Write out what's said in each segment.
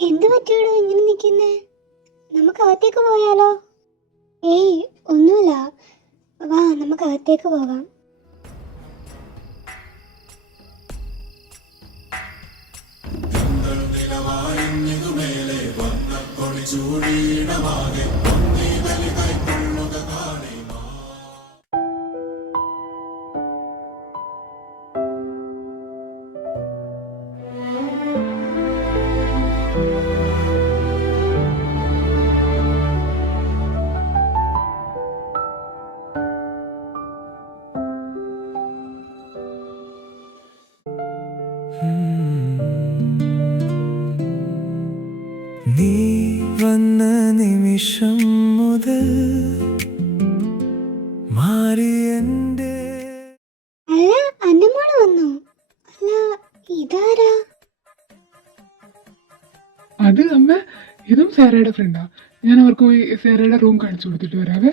എന്ത് പറ്റിയോടോ ഇങ്ങനെ നിൽക്കുന്നേ? നമുക്ക് അകത്തേക്ക് പോയാലോ? ഏയ് ഒന്നുമില്ല, വാ നമുക്ക് അകത്തേക്ക് പോകാം. നീ വന്ന നിമിഷം മുതൽ മാറി എൻ്റെ. അല്ല, അന്നമ്മോള് വന്നു. അല്ല, ഇതാരാ? അത് അമ്മ, ഇതും സാറയുടെ ഫ്രണ്ടാ. ഞാൻ അവർക്ക് പോയി സാറയുടെ റൂം കാണിച്ചു കൊടുത്തിട്ട് വരാവേ.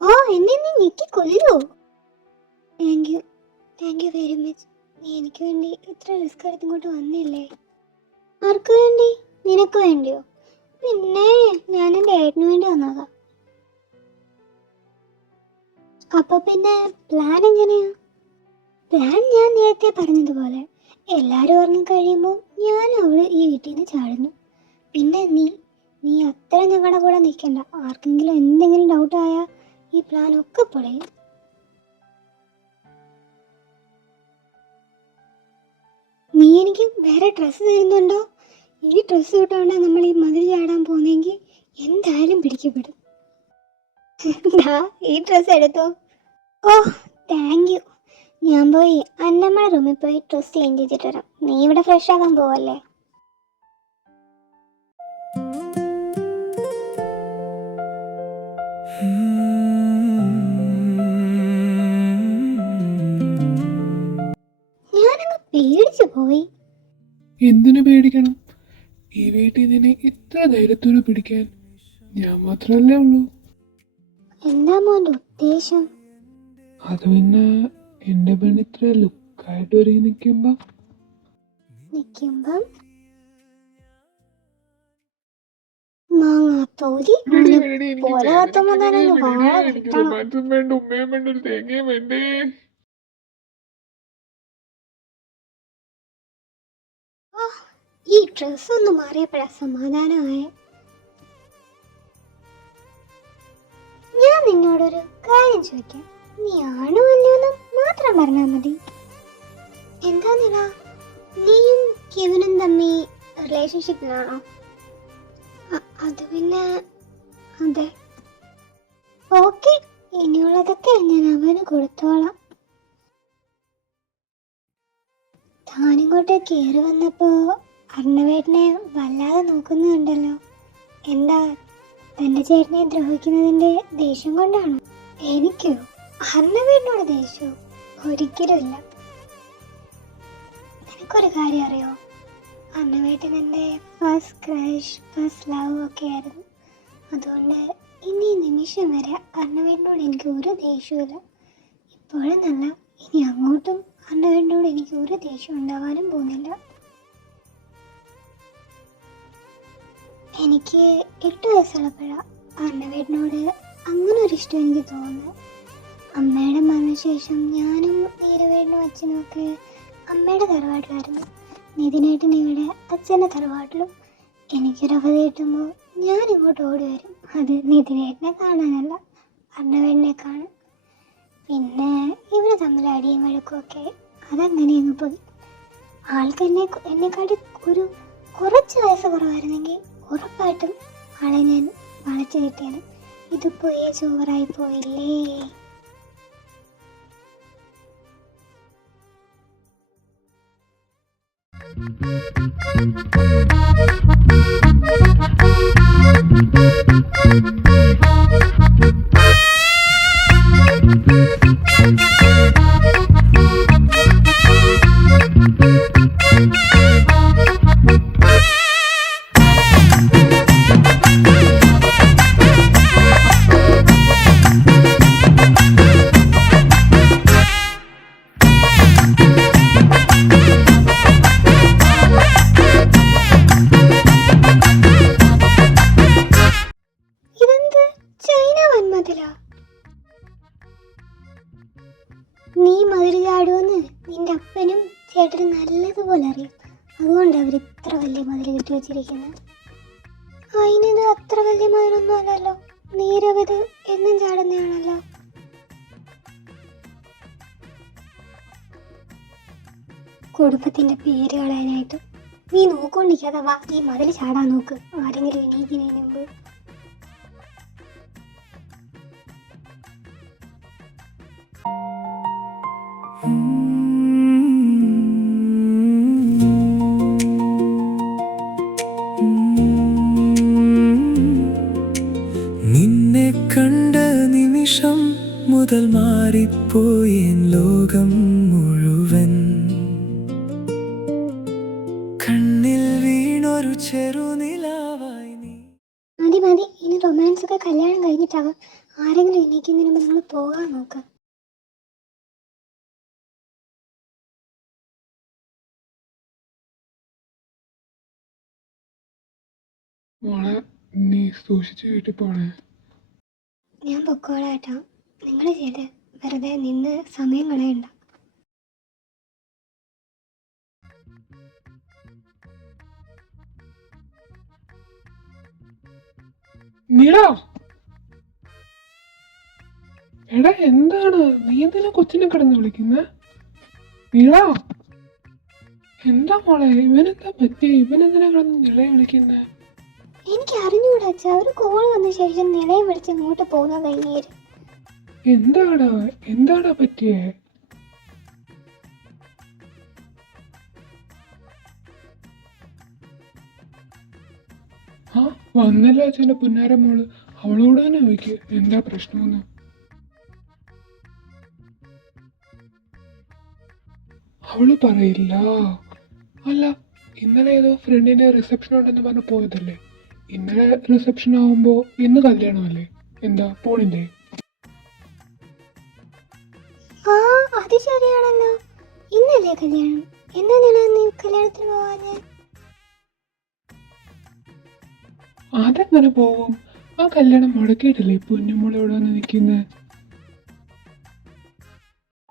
ഓ, എന്നെ നീ ഞെക്കി കൊല്ലോ. Thank you, thank you very much. നീ എനിക്ക് വേണ്ടി ഇത്ര റിസ്ക് എടുത്ത് ഇങ്ങോട്ട് വന്നില്ലേ? ആർക്ക് വേണ്ടി? നിനക്ക് വേണ്ടിയോ? പിന്നെ ഞാൻ എൻ്റെ ഏട്ടന് വേണ്ടി വന്നതാ. അപ്പൊ പിന്നെ പ്ലാൻ എങ്ങനെയാ? പ്ലാൻ ഞാൻ നേരത്തെ പറഞ്ഞതുപോലെ എല്ലാരും ഉറങ്ങി കഴിയുമ്പോൾ ഞാൻ അവള് ഈ വീട്ടിൽ നിന്ന് ചാടുന്നു. പിന്നെ നീ അത്ര ഞങ്ങളുടെ കൂടെ നിൽക്കണ്ട. ആർക്കെങ്കിലും എന്തെങ്കിലും ഡൗട്ട് ആയാൽ ഈ പ്ലാൻ ഒക്കെ പൊളിയും. നീ എനിക്ക് വേറെ ഡ്രസ്സ് തരുന്നുണ്ടോ? ഈ ഡ്രസ്സ് ഇട്ടുകൊണ്ട് നമ്മൾ ഈ മതിൽ ചാടാൻ പോകുന്നെങ്കിൽ എന്തായാലും പിടിക്കപ്പെടും. എന്താ, ഈ ഡ്രസ്സ് എടുത്തോ. ഓ, താങ്ക് യു. ഞാൻ പോയി അന്നമ്മയുടെ റൂമിൽ പോയി ഡ്രസ്സ് ചേഞ്ച് ചെയ്തിട്ട് വരാം. നീ ഇവിടെ ഫ്രഷ് ആകാൻ പോവല്ലേ? ഞാനങ്ങ് പേടിച്ചു പോയി. എന്തിനു പേടിക്കണം? ഈ വീട്ടിൽ നിന്നെ ഇത്ര ധൈര്യത്തോടെ പിടിക്കാൻ ഞാൻ മാത്രമല്ലേ ഉള്ളൂ. എന്താ മോന്റെ ഉദ്ദേശം? അത് പിന്നെ എന്റെ പെണ്ണ് ഇത്ര ലുക്കായിട്ട് ഒരുങ്ങി നിൽക്കുമ്പം മാങ്ങാത്തോലി പോരാത്തുമ്പോ തന്നെ ഒന്ന് വാഴ കിട്ടണം. റൊമാൻസും വേണ്ട, ഉമ്മയും വേണ്ട, ഒരു തേങ്ങയും വേണ്ടേ. ഈ ഡ്രസ് ഒന്ന് മാറിയപ്പോഴാ സമാധാനമായ. ഞാൻ നിന്നോടൊരു കാര്യം ചോദിക്കാം. നീ ആണോ അല്ലയോന്ന് മാത്രം പറഞ്ഞാൽ മതി. എന്താ നില, നീയും കെവിനും തമ്മി റിലേഷൻഷിപ്പിലാണോ? അത് പിന്നെ അതെ. ഓക്കെ, ഇനിയുള്ളതൊക്കെ ഞാൻ അവന് കൊടുത്തോളാം. താനിങ്ങോട്ട് കയറി വന്നപ്പോ അർണവേട്ടനെ വല്ലാതെ നോക്കുന്നുണ്ടല്ലോ. എന്താ, തന്റെ ചേട്ടനെ ദ്രോഹിക്കുന്നതിന്റെ ദേഷ്യം കൊണ്ടാണോ? എനിക്കോ അർണവേട്ടനോട് ദേഷ്യം ഒരിക്കലും ഇല്ല. നിനക്കൊരു കാര്യം അറിയോ? അർണവേട്ടൻ എൻ്റെ ഫസ്റ്റ് ക്രഷ്, ഫസ്റ്റ് ലവ് ഒക്കെ ആയിരുന്നു. അതുകൊണ്ട് ഇനി നിമിഷം വരെ അർണവേട്ടനോട് എനിക്ക് ഒരു ദേഷ്യമില്ല. ഇപ്പോഴെന്നല്ല, ഇനി അങ്ങോട്ടും അർണവേട്ടനോട് എനിക്ക് ഒരു ദേഷ്യം ഉണ്ടാവാനും പോകുന്നില്ല. എനിക്ക് 8 വയസ്സുള്ളപ്പോഴാണ് അർണവേട്ടനോട് അങ്ങനെ ഒരു ഇഷ്ടം എനിക്ക് തോന്നുന്നത്. അമ്മയുടെ മരണശേഷം ഞാനും നീരവേട്ടനും അച്ഛനും ഒക്കെ അമ്മയുടെ തറവാട്ടിലായിരുന്നു. നിതിനേട്ടൻ ഇവിടെ അച്ഛൻ്റെ തറവാട്ടിലും. എനിക്കൊരു അവധി കിട്ടുമ്പോൾ ഞാൻ ഇങ്ങോട്ട് ഓടി വരും. അത് നിതിനേട്ടനെ കാണാനല്ല, അർണവേട്ടനെ കാണാൻ. പിന്നെ ഇവർ തമ്മിൽ അടിയും വഴക്കും ഒക്കെ അതങ്ങനെ അങ്ങ് പോയി. ആൾക്ക് എന്നെക്കാട്ടി ഒരു കുറച്ച് വയസ്സ് കുറവായിരുന്നെങ്കിൽ ഉറപ്പായിട്ടും ആളെ ഞാൻ വളച്ചു കിട്ടിയാണ്. ഇതിപ്പോ ചോറായി പോയില്ലേ. ഓരോന്ന് നിന്റെ അപ്പനും ചേട്ടനും നല്ലതുപോലെ അറിയാം. അതുകൊണ്ട് അവർ ഇത്ര വലിയ മതിൽ കെട്ടി വെച്ചിരിക്കുന്നത്. അതിനിത് അത്ര വലിയ മതിലൊന്നും അല്ലല്ലോ. നീരവത് എന്നും ചാടുന്നതാണല്ലോ. കുടുംബത്തിന്റെ പേര് കളയാനായിട്ട് നീ നോക്കൊണ്ടിരിക്കാതെ വാ, ഈ മതിൽ ചാടാൻ നോക്ക് ആരെങ്കിലും എണീക്കുന്നതിന് മുമ്പ്. നിന്നെ കണ്ട നിമിഷം മുതൽ മാറിപ്പോയി എൻ ലോകം മുഴുവൻ. കണ്ണിൽ വീണൊരു ചെറുനിലാവായി നീ. മതി മതി, ഇനി റൊമാൻസ് ഒക്കെ കല്യാണം കഴിഞ്ഞിട്ടാവാം. ആരെങ്കിലും എണീക്കുന്നതിന് മുമ്പ് നിങ്ങൾ പോകാൻ നോക്ക്. മോളെ, നീ സൂക്ഷിച്ച് വീട്ടിൽ പോണേ. ഞാൻ പൊക്കോളാട്ടാ, നിങ്ങൾ ചെയ്ത് വെറുതെ നിന്ന് സമയം കളയണ്ട. നീള, എടാ എന്താണ് നീ എന്തിനാ കൊച്ചിനെ കിടന്ന് വിളിക്കുന്നത്? നീള, എന്താ മോളെ, ഇവനെന്താ പറ്റിയ? ഇവനെന്തിനാ കിടന്ന് നിളയെ വിളിക്കുന്നത്? എനിക്ക് അറിഞ്ഞൂടാ അച്ഛാ, ഒരു കോൾ വന്ന ശേഷം നിലയെ വിളിച്ച് അങ്ങോട്ട് പോകുന്ന കഴിഞ്ഞേര്. എന്താടാ പറ്റിയേ? ആ വന്നല്ലോ അച്ഛൻ്റെ പുന്നാര മോള്. അവളോട് തന്നെ ചോദിക്ക് എന്താ പ്രശ്നമെന്ന്. അവള് പറയില്ല. അല്ല, ഇന്നലെ ഏതോ ഫ്രണ്ടിന്റെ റിസപ്ഷൻ ഉണ്ടെന്ന് പറഞ്ഞ് പോയതല്ലേ? ഇന്നലെ റിസപ്ഷൻ ആവുമ്പോ ഇന്ന് കല്യാണമല്ലേ? എന്താ പോണില്ലേ? ആ അത് ശരിയാണല്ലോ, ഇന്നല്ലേ കല്യാണം. എന്താ നീ കല്യാണത്തിന് പോവാഞ്ഞേ? അതെങ്ങനെ പോകും? ആ കല്യാണം മുടക്കിയിട്ടില്ലേ പൊന്നുമോളെ ഇവിടെ വന്ന് നിൽക്കുന്നത്?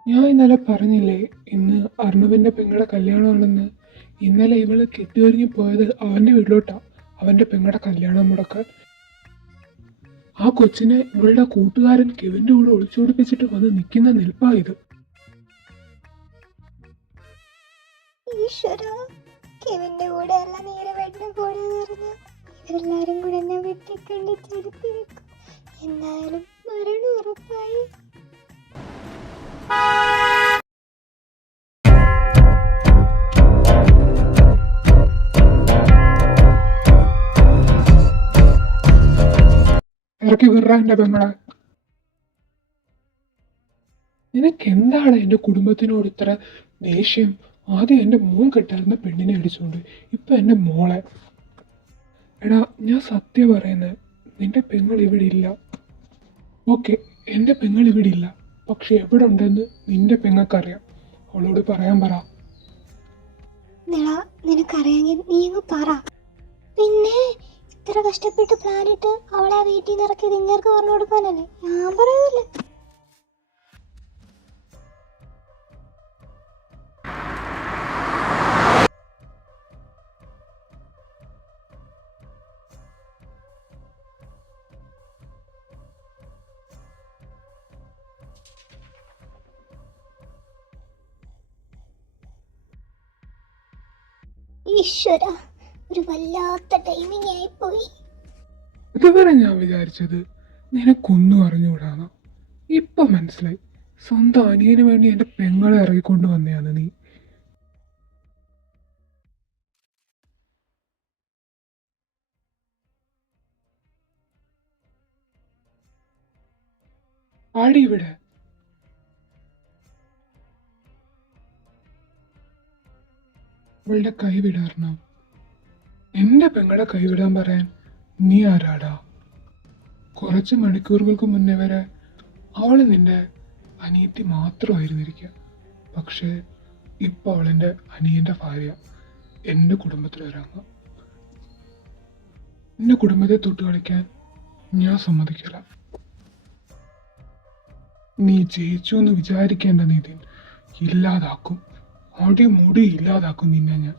ഞാൻ ഇന്നലെ പറഞ്ഞില്ലേ ഇന്ന് അർണവിന്റെ പെങ്ങളുടെ കല്യാണമാണെന്ന്. ഇന്നലെ ഇവള് കെട്ടിയൊരുങ്ങി പോയത് അവന്റെ വീട്ടിലോട്ടാ, അവന്റെ പെങ്ങളുടെ കല്യാണം മുടക്കാൻ. ആ കൊച്ചിനെ ഇവളുടെ കൂട്ടുകാരൻ കെവിന്റെ കൂടെ ഒളിച്ചോടിപ്പിച്ചിട്ട് വന്ന് നിൽക്കുന്ന നിൽപ്പാ ഇത്. ഈശ്വരാ, കെവിന്റെ കൂടെ അല്ല നീരവേട്ടന്റെ കൂടെ നിറഞ്ഞ ഇവരെല്ലാരും കൂടെ എന്നെ വെട്ടിക്കണ്ട് ചെരുത്തി വെക്കും. എന്തായാലും മരണം ഉറപ്പായി. ഇറക്കി വിടറ എന്റെ പെങ്ങളെ. നിനക്ക് എന്താണ് എന്റെ കുടുംബത്തിനോട് ഇത്ര ദേഷ്യം? ആദ്യം എന്റെ മോൻ കെട്ടായിരുന്ന പെണ്ണിനെ അടിച്ചോണ്ട് ഇപ്പൊ എന്റെ മോളെ. എടാ ഞാൻ സത്യം പറയുന്നത്, നിന്റെ പെങ്ങൾ ഇവിടെ ഇല്ല. ഓക്കെ, എന്റെ പെങ്ങൾ ഇവിടെ ഇല്ല, പക്ഷെ എവിടെ ഉണ്ടെന്ന് നിന്റെ പെങ്ങൾക്കറിയാം. അവളോട് പറയാൻ പറ. നിനക്കറിയാമെങ്കിൽ നീ അങ്ങ് പറ. പിന്നെ ഇത്ര കഷ്ടപ്പെട്ട് പ്ലാനിട്ട് അവളെ ആ വീട്ടിൽ നിന്ന് ഇറക്കിയത് ഇങ്ങേർക്ക് പറഞ്ഞു കൊടുക്കാനല്ലേ? ഞാൻ പറയൂല. ഈശ്വര, ഒരു വല്ലാത്ത ടൈമിംഗ് ആയിപ്പോയി. ഇതുവരെ ഞാൻ വിചാരിച്ചത് നിനക്കൊന്നും അറിഞ്ഞുകൂടാന്ന്. ഇപ്പൊ മനസ്സിലായി, സ്വന്തം അനിയന് വേണ്ടി എന്റെ പെങ്ങളെ ഇറങ്ങിക്കൊണ്ട് വന്നെയാണ് നീ. ആടി ഇവിടെ. അവളുടെ കൈ വിടാറണം. എന്റെ പെങ്ങളെ കൈവിടാൻ പറയാൻ നീ ആരാടാ? കുറച്ച് മണിക്കൂറുകൾക്ക് മുന്നേ വരെ അവള് നിന്റെ അനിയത്തി മാത്രമായിരുന്നിരിക്കുക. പക്ഷേ ഇപ്പൊ അവളെന്റെ അനിയന്റെ ഭാര്യ, എന്റെ കുടുംബത്തിലൊരംഗ. എന്റെ കുടുംബത്തെ തൊട്ട് കളിക്കാൻ ഞാൻ സമ്മതിക്കില്ല. നീ ജയിച്ചു എന്ന് വിചാരിക്കേണ്ട നീതി, ഇല്ലാതാക്കും. അടിമുടി ഇല്ലാതാക്കും നിന്നെ ഞാൻ.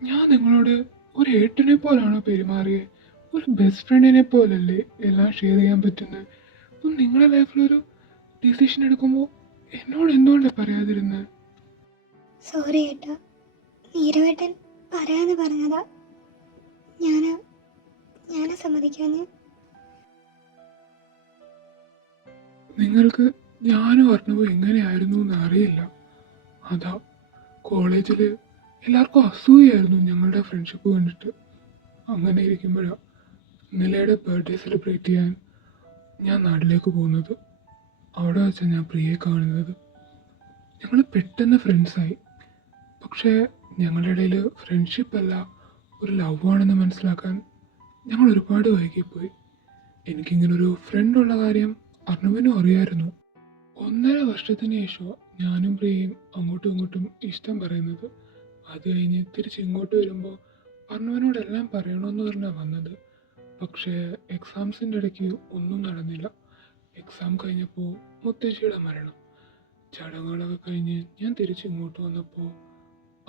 ഞാൻ നിങ്ങളോട് ഒരു ഏട്ടനെ പോലാണോ പെരുമാറിയത്? ഒരു ബെസ്റ്റ് ഫ്രണ്ടിനെ പോലല്ലേ എല്ലാം ഷെയർ ചെയ്യാൻ പറ്റുന്നത്? അപ്പം നിങ്ങളുടെ ലൈഫിലൊരു ഡിസിഷൻ എടുക്കുമ്പോൾ എന്നോട് എന്തുകൊണ്ടാണ് പറയാതിരുന്നത്? സോറി ഏട്ടാ, നീരവേട്ടൻ പറയാതെ പറഞ്ഞതാ. ഞാൻ സമ്മതിക്കാഞ്ഞ്. നിങ്ങൾക്ക് ഞാനും അറിഞ്ഞപ്പോൾ എങ്ങനെയായിരുന്നു എന്ന് അറിയില്ല. അതാ കോളേജിൽ എല്ലാവർക്കും അസൂയായിരുന്നു ഞങ്ങളുടെ ഫ്രണ്ട്ഷിപ്പ് കണ്ടിട്ട്. അങ്ങനെ ഇരിക്കുമ്പോഴാണ് നിലയുടെ ബർത്ത്ഡേ സെലിബ്രേറ്റ് ചെയ്യാൻ ഞാൻ നാട്ടിലേക്ക് പോകുന്നത്. അവിടെ വെച്ചാൽ ഞാൻ പ്രിയയെ കാണുന്നത്. ഞങ്ങൾ പെട്ടെന്ന് ഫ്രണ്ട്സായി. പക്ഷേ ഞങ്ങളുടെ ഇടയിൽ ഫ്രണ്ട്ഷിപ്പ് അല്ല, ഒരു ലവ് ആണെന്ന് മനസ്സിലാക്കാൻ ഞങ്ങൾ ഒരുപാട് വൈകിപ്പോയി. എനിക്കിങ്ങനൊരു ഫ്രണ്ടുള്ള കാര്യം അർണവിനും അറിയായിരുന്നു. 1.5 വർഷത്തിന് ശേഷം ഞാനും പ്രിയയും അങ്ങോട്ടും ഇങ്ങോട്ടും ഇഷ്ടം പറയുന്നത്. അത് കഴിഞ്ഞ് തിരിച്ച് ഇങ്ങോട്ട് വരുമ്പോൾ അർണവനോടെല്ലാം പറയണമെന്ന് പറഞ്ഞാണ് വന്നത്. പക്ഷേ എക്സാംസിൻ്റെ ഇടയ്ക്ക് ഒന്നും നടന്നില്ല. എക്സാം കഴിഞ്ഞപ്പോൾ മുത്തശ്ശിയുടെ മരണം. ചടങ്ങുകളൊക്കെ കഴിഞ്ഞ് ഞാൻ തിരിച്ച് ഇങ്ങോട്ട് വന്നപ്പോൾ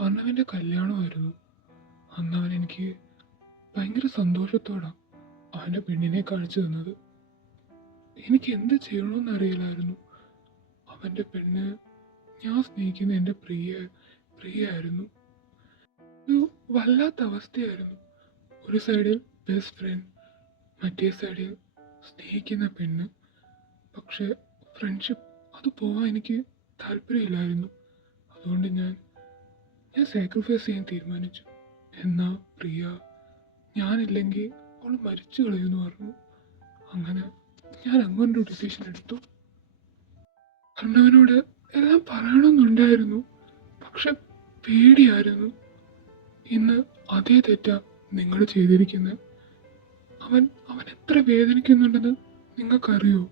അർണവിൻ്റെ കല്യാണമായിരുന്നു. അന്നവൻ എനിക്ക് ഭയങ്കര സന്തോഷത്തോടാണ് അവൻ്റെ പെണ്ണിനെ കാണിച്ചു തന്നത്. എനിക്ക് എന്ത് ചെയ്യണമെന്ന് അറിയില്ലായിരുന്നു. അവൻ്റെ പെണ്ണ് ഞാൻ സ്നേഹിക്കുന്ന എൻ്റെ പ്രിയായിരുന്നു. ഒരു വല്ലാത്ത അവസ്ഥയായിരുന്നു. ഒരു സൈഡിൽ ബെസ്റ്റ് ഫ്രണ്ട്, മറ്റേ സൈഡിൽ സ്നേഹിക്കുന്ന പെണ്ണ്. പക്ഷേ ഫ്രണ്ട്ഷിപ്പ് അത് പോവാൻ എനിക്ക് താല്പര്യമില്ലായിരുന്നു. അതുകൊണ്ട് ഞാൻ സാക്രിഫൈസ് ചെയ്യാൻ തീരുമാനിച്ചു. എന്നാൽ പ്രിയ ഞാനില്ലെങ്കിൽ അവൾ മരിച്ചു കളയുമെന്ന് പറഞ്ഞു. അങ്ങനെ ഞാൻ അങ്ങനൊരു ഡിസിഷൻ എടുത്തു. അർണവനോട് എല്ലാം പറയണമെന്നുണ്ടായിരുന്നു, പക്ഷെ പേടിയായിരുന്നു. ഇന്ന് അതേ തെറ്റാ നിങ്ങൾ ചെയ്തിരിക്കുന്നത്. അവൻ എത്ര വേദനിക്കുന്നുണ്ടെന്ന് നിങ്ങൾക്കറിയോ?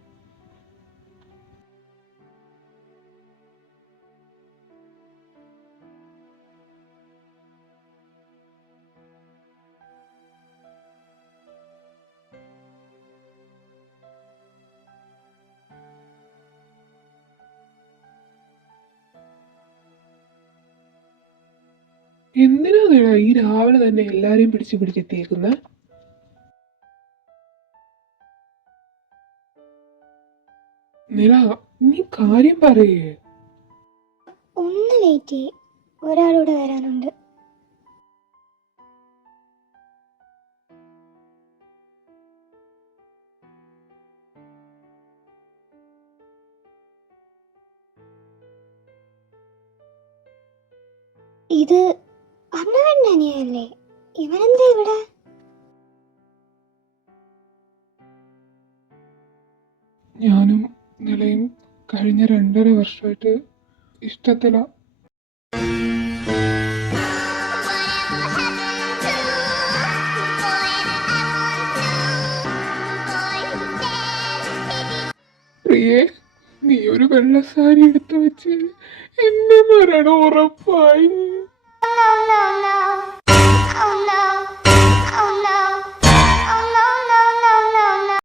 എന്തിനാ ഈ രാവിലെ തന്നെ എല്ലാരെയും പിടിച്ചെത്തിയേക്കുന്ന? നില, നീ കാര്യം പറയേ. ഒന്ന് വെയിറ്റ് ചെയ്യേ, ഒരാളൂടെ വരാനുണ്ട്. ഇത് അർണവന്റെ അനിയല്ലേ? ഇവനെന്താ ഇവിടെ? ഞാനും നിലയും കഴിഞ്ഞ 2.5 വർഷമായിട്ട് ഇഷ്ടത്തില. പ്രിയേ, നീ ഒരു വെള്ള സാരി എടുത്തു വെച്ച് എന്നെ മരണം ഉറപ്പായി. Oh no.